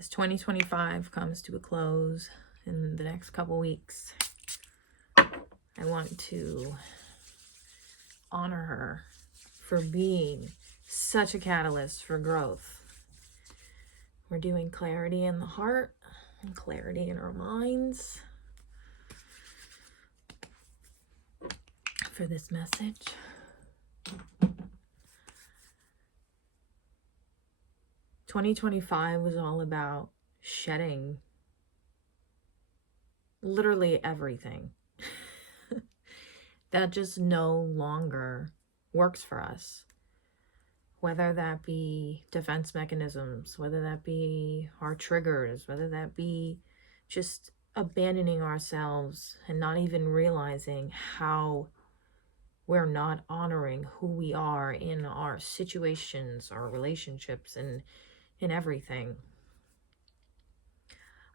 As 2025 comes to a close in the next couple weeks, I want to honor her for being such a catalyst for growth. We're doing clarity in the heart and clarity in our minds for this message. "2025 was all about shedding literally everything that just no longer works for us. Whether that be defense mechanisms, whether that be our triggers, whether that be just abandoning ourselves and not even realizing how we're not honoring who we are in our situations, our relationships, and in everything.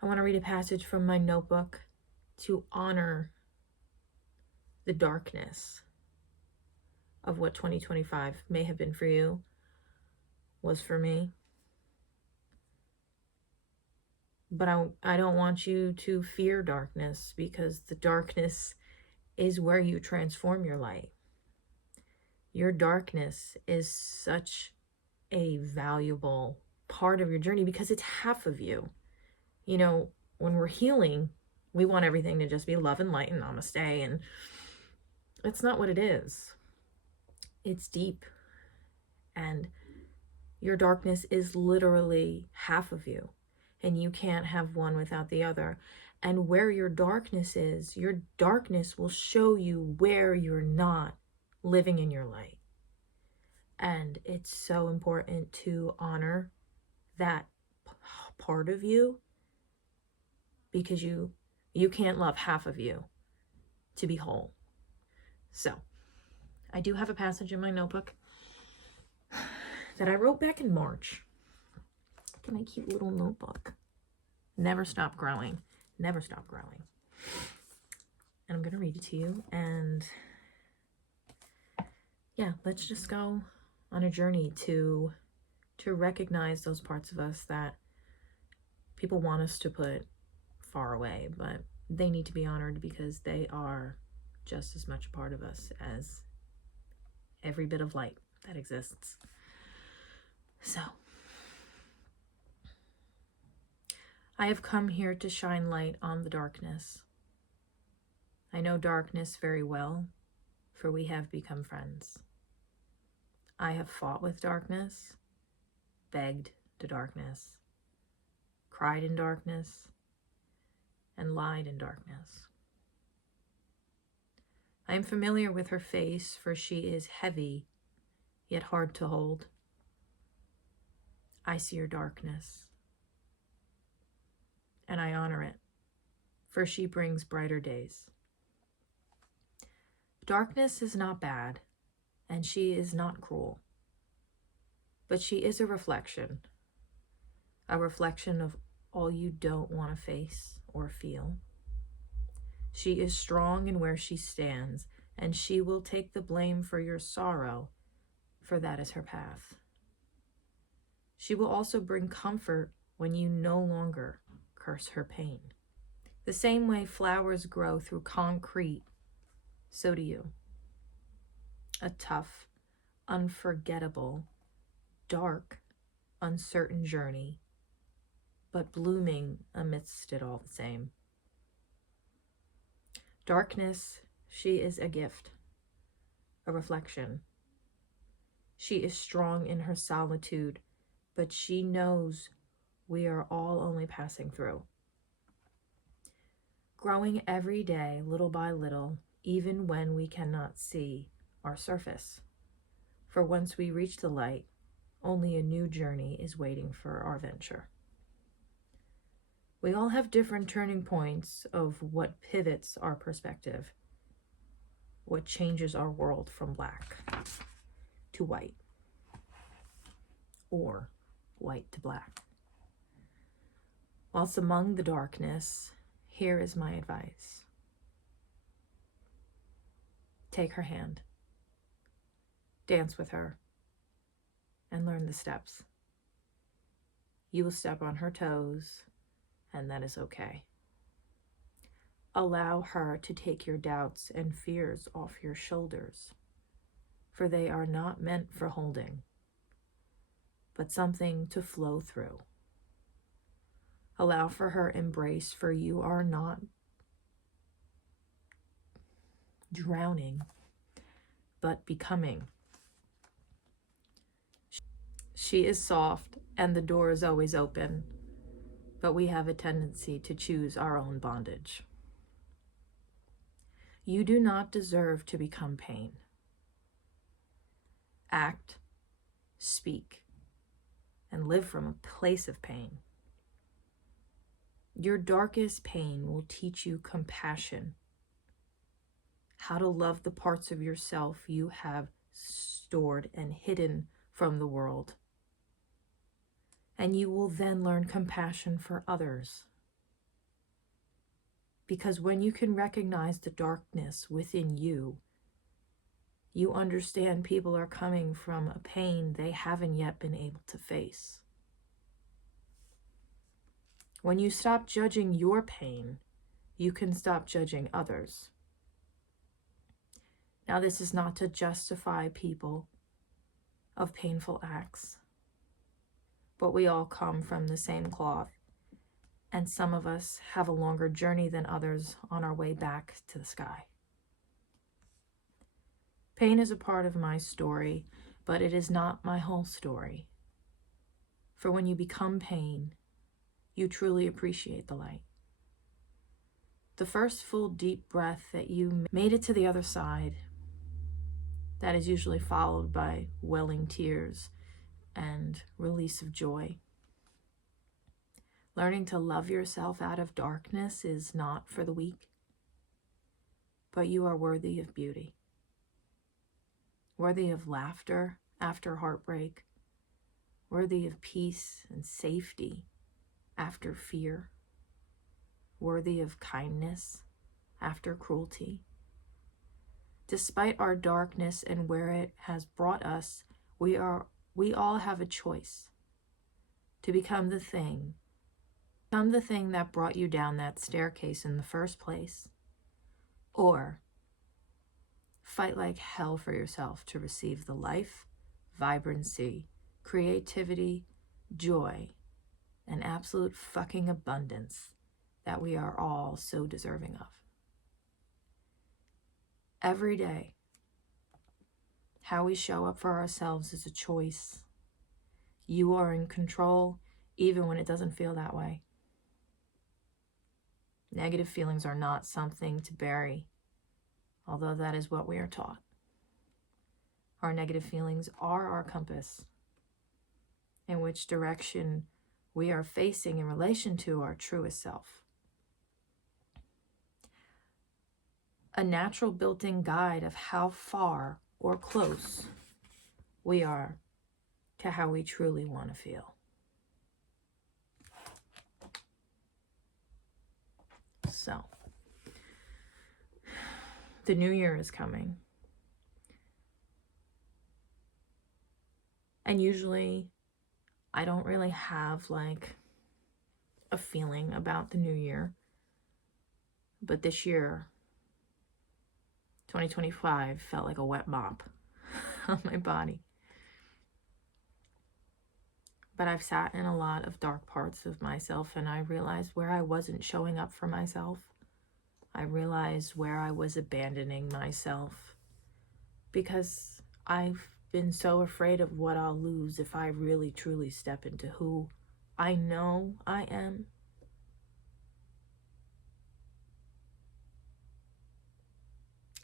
I want to read a passage from my notebook to honor the darkness of what 2025 may have been for you, was for me. But I don't want you to fear darkness, because the darkness is where you transform your light. Your darkness is such a valuable part of your journey because it's half of you. You know, when we're healing, we want everything to just be love and light and namaste, and it's not what it is. It's deep, and your darkness is literally half of you, and you can't have one without the other. And where your darkness is, your darkness will show you where you're not living in your light. And it's so important to honor that part of you, because you can't love half of you to be whole. So I do have a passage in my notebook that I wrote back in March. Look at my cute little notebook. Never stop growing. Never stop growing. And I'm going to read it to you. And yeah, let's just go on a journey to recognize those parts of us that people want us to put far away, but they need to be honored because they are just as much a part of us as every bit of light that exists. So, I have come here to shine light on the darkness. I know darkness very well, for we have become friends. I have fought with darkness, begged to darkness, cried in darkness, and lied in darkness. I am familiar with her face, for she is heavy, yet hard to hold. I see her darkness, and I honor it, for she brings brighter days. Darkness is not bad, and she is not cruel, but she is a reflection of all you don't want to face or feel. She is strong in where she stands, and she will take the blame for your sorrow, for that is her path. She will also bring comfort when you no longer curse her pain. The same way flowers grow through concrete, so do you. A tough, unforgettable, dark, uncertain journey, but blooming amidst it all the same. Darkness, she is a gift, a reflection. She is strong in her solitude, but she knows we are all only passing through. Growing every day, little by little, even when we cannot see our surface. For once we reach the light, only a new journey is waiting for our venture. We all have different turning points of what pivots our perspective, what changes our world from black to white, or white to black. Whilst among the darkness, here is my advice. Take her hand, dance with her, and learn the steps. You will step on her toes, and that is okay. Allow her to take your doubts and fears off your shoulders, for they are not meant for holding, but something to flow through. Allow for her embrace, for you are not drowning, but becoming. She is soft, and the door is always open, but we have a tendency to choose our own bondage. You do not deserve to become pain. Act, speak, and live from a place of pain. Your darkest pain will teach you compassion, how to love the parts of yourself you have stored and hidden from the world. And you will then learn compassion for others. Because when you can recognize the darkness within you, you understand people are coming from a pain they haven't yet been able to face. When you stop judging your pain, you can stop judging others. Now, this is not to justify people of painful acts, but we all come from the same cloth, and some of us have a longer journey than others on our way back to the sky. Pain is a part of my story, but it is not my whole story. For when you become pain, you truly appreciate the light. The first full deep breath that you made it to the other side, that is usually followed by welling tears and release of joy. Learning to love yourself out of darkness is not for the weak, but you are worthy of beauty, worthy of laughter after heartbreak, worthy of peace and safety after fear, worthy of kindness after cruelty. Despite our darkness and where it has brought us, we all have a choice to become the thing that brought you down that staircase in the first place, or fight like hell for yourself to receive the life, vibrancy, creativity, joy, and absolute fucking abundance that we are all so deserving of. Every day, how we show up for ourselves is a choice. You are in control, even when it doesn't feel that way. Negative feelings are not something to bury, although that is what we are taught. Our negative feelings are our compass, in which direction we are facing in relation to our truest self. A natural built-in guide of how far or close we are to how we truly want to feel. So, the new year is coming. And usually I don't really have like a feeling about the new year. But this year, 2025, felt like a wet mop on my body. But I've sat in a lot of dark parts of myself, and I realized where I wasn't showing up for myself. I realized where I was abandoning myself, because I've been so afraid of what I'll lose if I really truly step into who I know I am.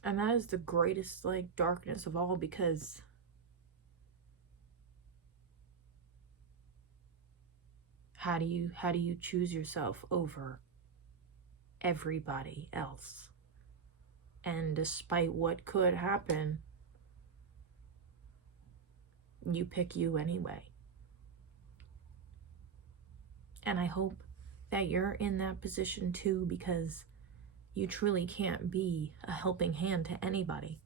And that is the greatest darkness of all, because how do you choose yourself over everybody else? And despite what could happen, you pick you anyway. And I hope that you're in that position too, because you truly can't be a helping hand to anybody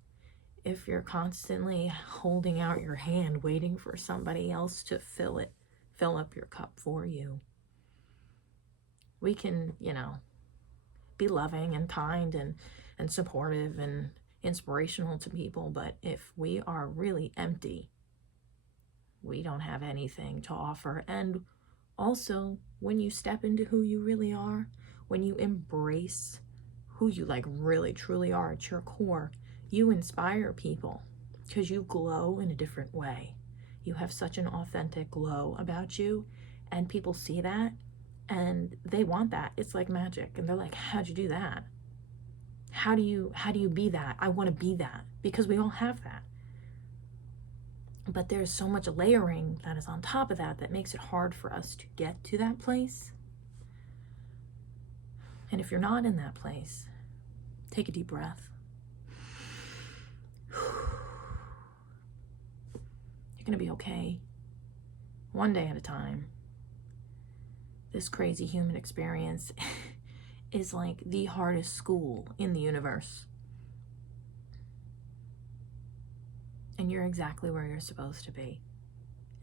if you're constantly holding out your hand waiting for somebody else to fill it fill up your cup for you. We can, be loving and kind and supportive and inspirational to people, but if we are really empty, we don't have anything to offer. And also, when you step into who you really are, when you embrace who you really truly are at your core, you inspire people because you glow in a different way. You have such an authentic glow about you, and people see that and they want that. It's like magic. And they're like, how'd you do that? How do you be that? I want to be that, because we all have that. But there's so much layering that is on top of that that makes it hard for us to get to that place. And if you're not in that place, take a deep breath. You're going to be okay. One day at a time. This crazy human experience is like the hardest school in the universe. And you're exactly where you're supposed to be.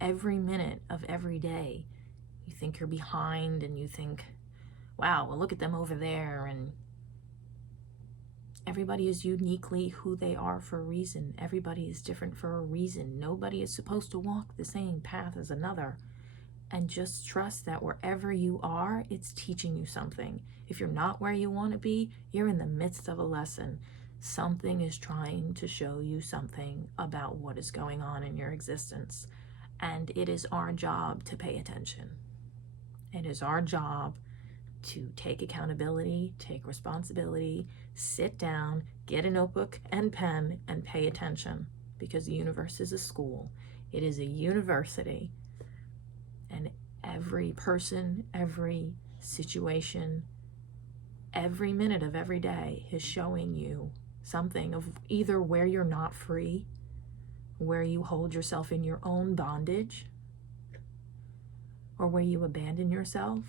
Every minute of every day, you think you're behind and you think, wow, well, look at them over there. And everybody is uniquely who they are for a reason. Everybody is different for a reason. Nobody is supposed to walk the same path as another. And just trust that wherever you are, it's teaching you something. If you're not where you want to be, you're in the midst of a lesson. Something is trying to show you something about what is going on in your existence. And it is our job to pay attention. It is our job to take accountability, take responsibility, sit down, get a notebook and pen, and pay attention. Because the universe is a school. It is a university. And every person, every situation, every minute of every day is showing you something of either where you're not free, where you hold yourself in your own bondage, or where you abandon yourself.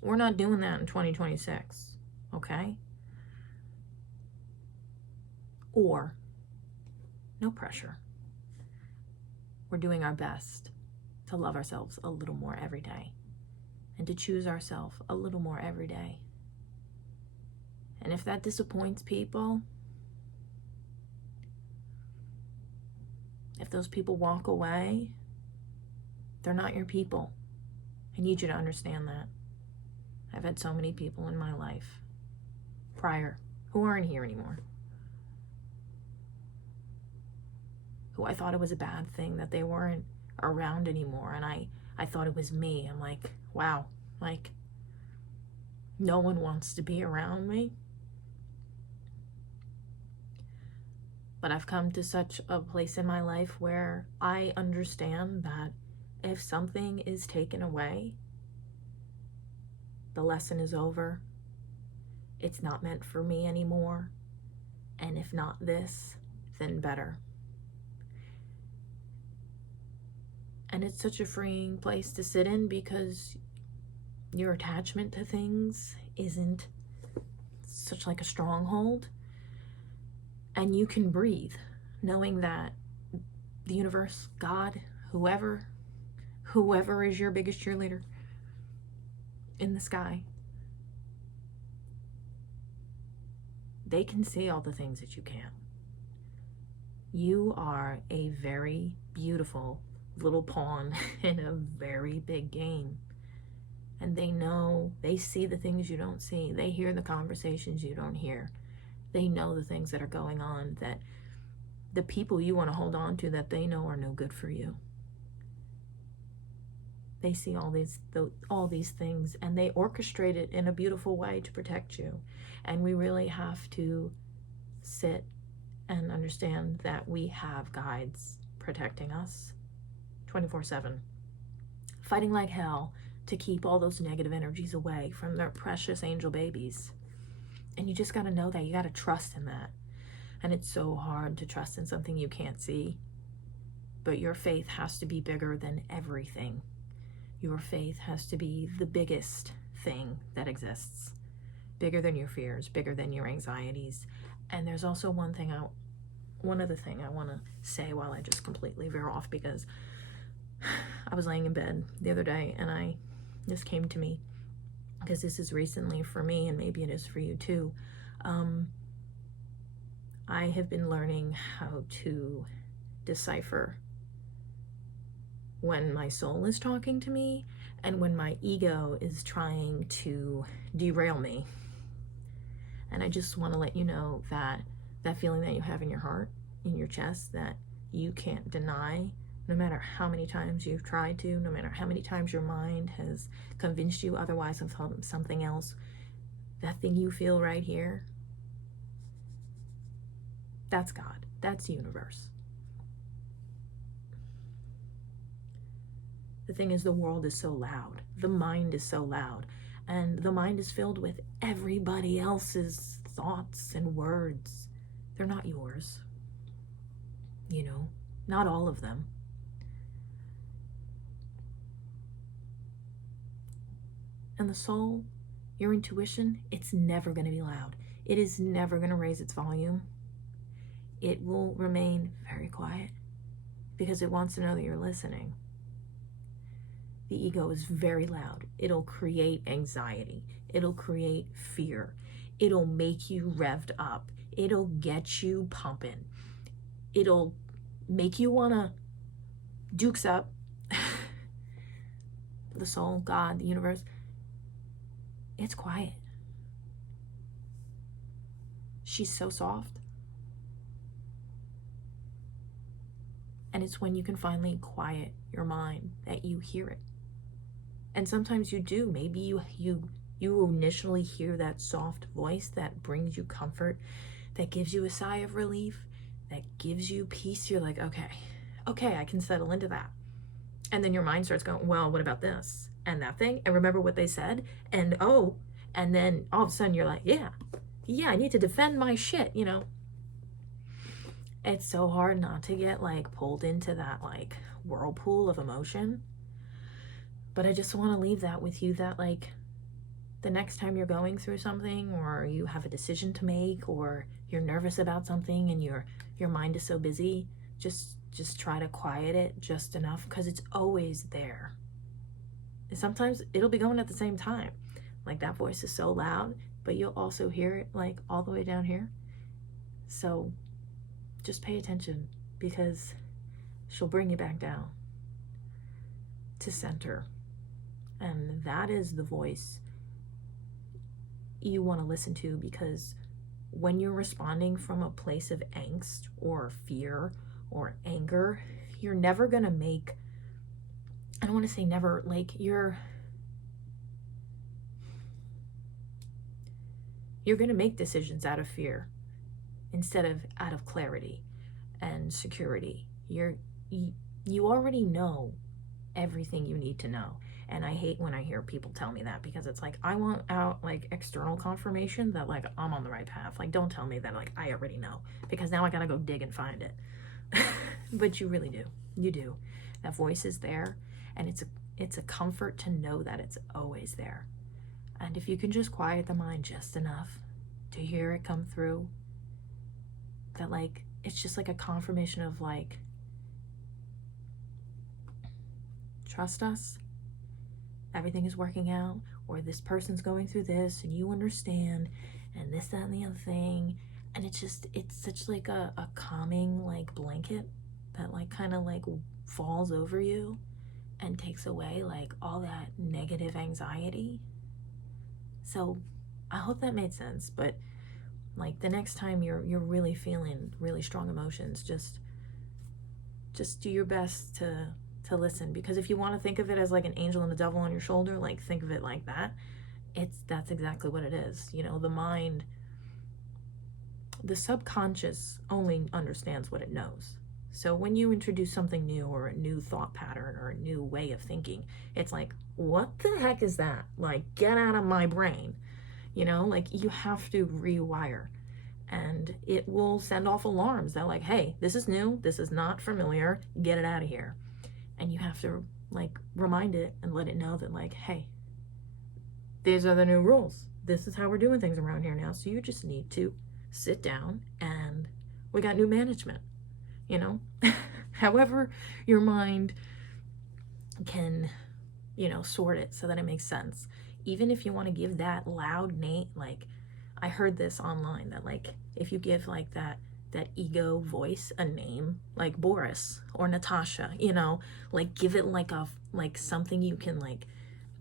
We're not doing that in 2026, okay? Or, no pressure. We're doing our best to love ourselves a little more every day and to choose ourselves a little more every day. And if that disappoints people, if those people walk away, they're not your people. I need you to understand that. I've had so many people in my life prior who aren't here anymore, who I thought it was a bad thing that they weren't around anymore. And I thought it was me. I'm like, wow, like no one wants to be around me. But I've come to such a place in my life where I understand that if something is taken away, the lesson is over. It's not meant for me anymore. And if not this, then better. And it's such a freeing place to sit in because your attachment to things isn't such like a stronghold. And you can breathe knowing that the universe, God, whoever is your biggest cheerleader in the sky, they can see all the things that you can't. You are a very beautiful little pawn in a very big game. And they know, they see the things you don't see. They hear the conversations you don't hear. They know the things that are going on, that the people you want to hold on to that they know are no good for you. They see all these things, and they orchestrate it in a beautiful way to protect you. And we really have to sit and understand that we have guides protecting us 24/7, fighting like hell to keep all those negative energies away from their precious angel babies. And you just got to know that. You got to trust in that. And it's so hard to trust in something you can't see. But your faith has to be bigger than everything. Your faith has to be the biggest thing that exists. Bigger than your fears, bigger than your anxieties. And there's also one other thing I want to say while I just completely veer off, because I was laying in bed the other day and this came to me because this is recently for me and maybe it is for you too. I have been learning how to decipher when my soul is talking to me and when my ego is trying to derail me. And I just want to let you know that that feeling that you have in your heart, in your chest, that you can't deny, no matter how many times you've tried to, no matter how many times your mind has convinced you otherwise of something else, that thing you feel right here, that's God. That's the universe. The thing is, the world is so loud. The mind is so loud. And the mind is filled with everybody else's thoughts and words. They're not yours. You know, not all of them. And the soul, your intuition, it's never going to be loud. It is never going to raise its volume. It will remain very quiet because it wants to know that you're listening. The ego is very loud. It'll create anxiety. It'll create fear. It'll make you revved up. It'll get you pumping. It'll make you want to dukes up. The soul, God, the universe, it's quiet. She's so soft. And it's when you can finally quiet your mind that you hear it. And sometimes you do. Maybe you initially hear that soft voice that brings you comfort, that gives you a sigh of relief, that gives you peace. You're like, okay, I can settle into that. And then your mind starts going, well, what about this and that thing? And remember what they said? And and then all of a sudden you're like, yeah, I need to defend my shit, you know? It's so hard not to get like pulled into that like whirlpool of emotion. But I just want to leave that with you, that like the next time you're going through something or you have a decision to make or you're nervous about something and your mind is so busy, just try to quiet it just enough, because it's always there. And sometimes it'll be going at the same time. Like that voice is so loud, but you'll also hear it like all the way down here. So just pay attention, because she'll bring you back down to center. And that is the voice you want to listen to, because when you're responding from a place of angst or fear or anger, you're never going to make, I don't want to say never, like you're going to make decisions out of fear instead of out of clarity and security. You already know everything you need to know. And I hate when I hear people tell me that, because it's like, I want out like external confirmation that like I'm on the right path. Like, don't tell me that like I already know, because now I gotta go dig and find it. But you really do. You do. That voice is there, and it's a comfort to know that it's always there. And if you can just quiet the mind just enough to hear it come through, that like it's just like a confirmation of like, trust us, everything is working out, or this person's going through this and you understand, and this, that, and the other thing. And it's such like a calming like blanket that like kind of like falls over you and takes away like all that negative anxiety. So I hope that made sense. But like the next time you're really feeling really strong emotions, just do your best to listen. Because if you want to think of it as like an angel and the devil on your shoulder, like think of it like that. That's exactly what it is. You know, the mind, the subconscious only understands what it knows. So when you introduce something new, or a new thought pattern, or a new way of thinking, it's like, what the heck is that? Like, get out of my brain. You know, like you have to rewire, and it will send off alarms that like, hey, this is new, this is not familiar, get it out of here. And you have to like remind it and let it know that like, hey, these are the new rules. This is how we're doing things around here now. So you just need to sit down, and we got new management, you know? However your mind can, you know, sort it so that it makes sense. Even if you want to give that loud Nate, like, I heard this online that, like, if you give like that ego voice a name, like Boris or Natasha, you know, like give it like a, like something you can like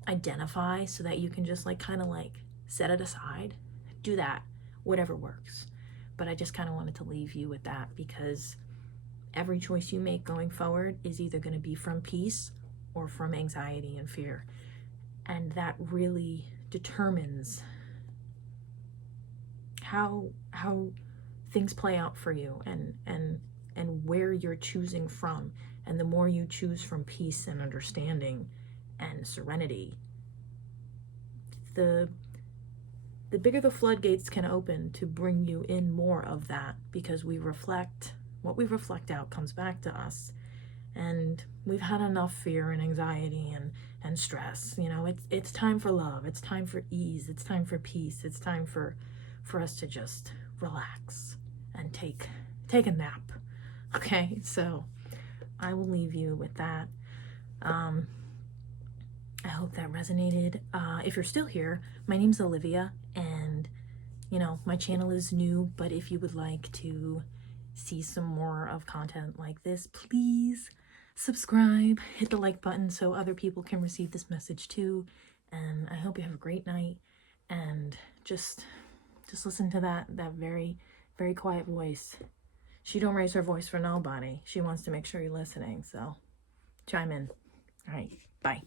identify, so that you can just like kind of like set it aside. Do that, whatever works. But I just kind of wanted to leave you with that, because every choice you make going forward is either going to be from peace or from anxiety and fear. And that really determines how things play out for you, and where you're choosing from. And the more you choose from peace and understanding and serenity, the bigger the floodgates can open to bring you in more of that, because we reflect, what we reflect out comes back to us. And we've had enough fear and anxiety and stress. You know, it's time for love, it's time for ease, it's time for peace, it's time for us to just relax and take a nap. Okay, so I will leave you with that. I hope that resonated. If you're still here, my name's Olivia, and you know, my channel is new, but if you would like to see some more of content like this, please subscribe, hit the like button so other people can receive this message too. And I hope you have a great night, and just listen to that very, very quiet voice. She don't raise her voice for nobody. She wants to make sure you're listening, so chime in. All right, bye.